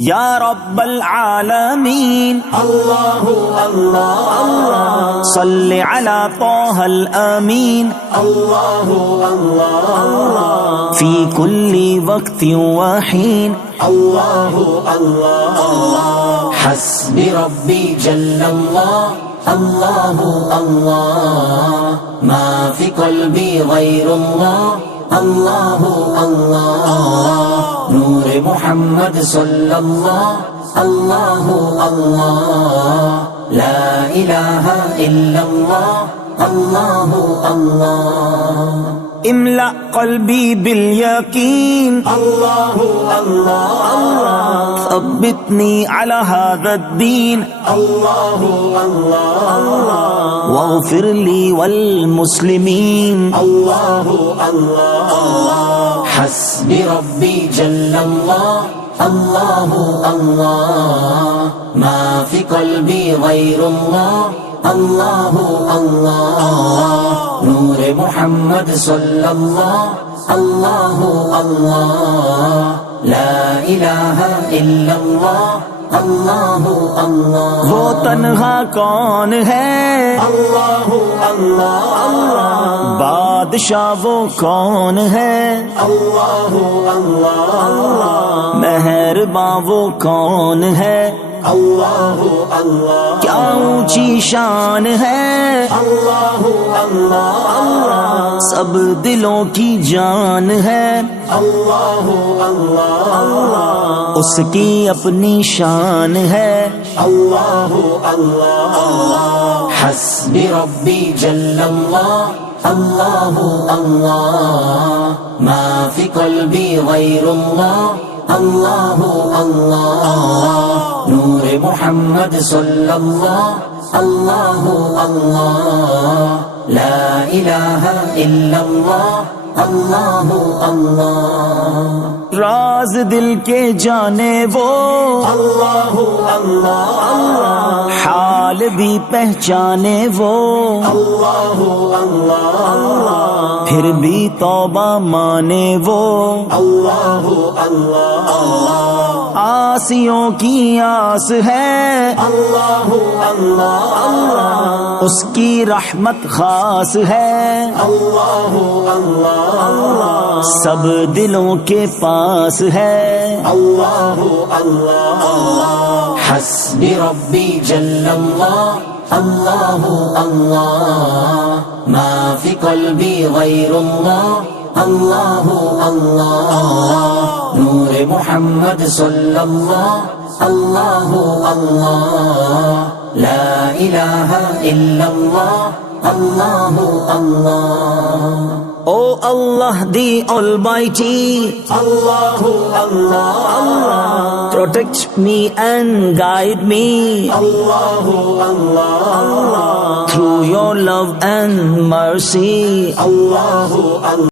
یا رب العالمین اللہ اللہ اللہ صل علی طه الامین اللہ اللہ فی کل وقت وحین اللہ اللہ حسبی ربی جل اللہ اللہ اللہ ما فی قلبی غیر اللہ اللہ اللہ نور محمد صلی اللہ اللہ اللہ لا الہ الا اللہ اللہ اللہ املأ قلبی بالیقین اللہ اللہ اللہ ثبتنی علی هذا الدین اللہ اللہ واغفر لی والمسلمین اللہ اللہ حسبی ربی جل اللہ اللہ اللہ ما فی قلبی غیر اللہ اللہ اللہ نور محمد صلی اللہ اللہ اللہ لا الہ الا اللہ اللہ اللہ وہ تنہا کون ہے اللہ اللہ اللہ بادشاہ وہ کون ہے اللہ اللہ اللہ مہرباں وہ کون ہے اللہ اللہ کیا اونچی شان ہے اللہ اللہ اللہ سب دلوں کی جان ہے اللہ اللہ اللہ اس کی اپنی شان ہے اللہ اللہ حسبی ربی جل اللہ اللہ اللہ ما فی قلبی غیر اللہ اللہ اللہ نور محمد صلی اللہ اللہ اللہ لا الہ الا اللہ اللہ اللہ راز دل کے جانے وہ اللہ اللہ اللہ حال بھی پہچانے وہ اللہ اللہ اللہ پھر بھی توبہ مانے وہ اللہ اللہ اللہ آسیوں کی آس ہے اللہ اللہ اللہ اس کی رحمت خاص ہے اللہ اللہ اللہ سب دلوں کے پاس ہے اللہ اللہ اللہ حسبی ربی جل اللہ اللہ اللہ ما فی قلبی غیر اللہ اللہ اللہ نور محمد صلی اللہ اللہ اللہ لا الہ الا اللہ اللہ اللہ O Allah the Almighty, Allah Allah Allah protect me and guide me Allah Allah Allah through your love and mercy. Allah Allah